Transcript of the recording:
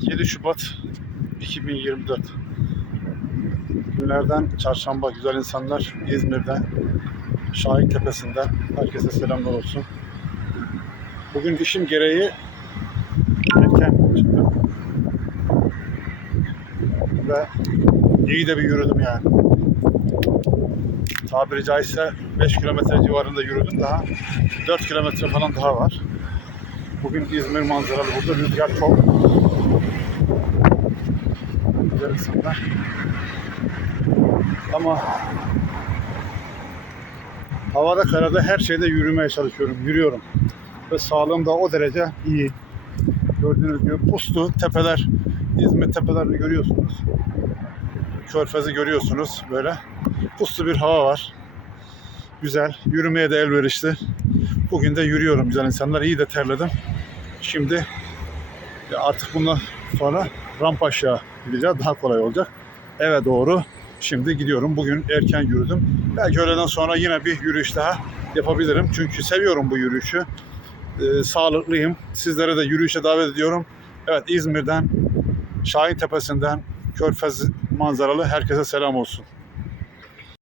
7 Şubat 2024 Günlerden çarşamba güzel insanlar İzmir'den Şahin Tepesi'nden herkese selamlar olsun. Bugün işim gereği erken çıktım. Ve iyi de bir yürüdüm yani. Tabiri caizse 5 kilometre civarında yürüdüm daha. 4 kilometre falan daha var. Bugün İzmir manzaralı burada rüzgar çok. Güzel insanlar. Ama havada karada her şeyde yürümeye çalışıyorum. Yürüyorum. Ve sağlığım da o derece iyi. Gördüğünüz gibi puslu tepeler. İzmir tepelerini görüyorsunuz. Körfezi görüyorsunuz böyle. Puslu bir hava var. Güzel. Yürümeye de elverişli. Bugün de yürüyorum güzel insanlar. İyi de terledim. Şimdi artık bundan sonra ramp aşağı gideceğiz. Daha kolay olacak. Eve doğru şimdi gidiyorum. Bugün erken yürüdüm. Belki öğleden sonra yine bir yürüyüş daha yapabilirim. Çünkü seviyorum bu yürüyüşü. Ee, sağlıklıyım. Sizlere de yürüyüşe davet ediyorum. Evet İzmir'den, Şahin Tepesi'nden, Körfez manzaralı herkese selam olsun.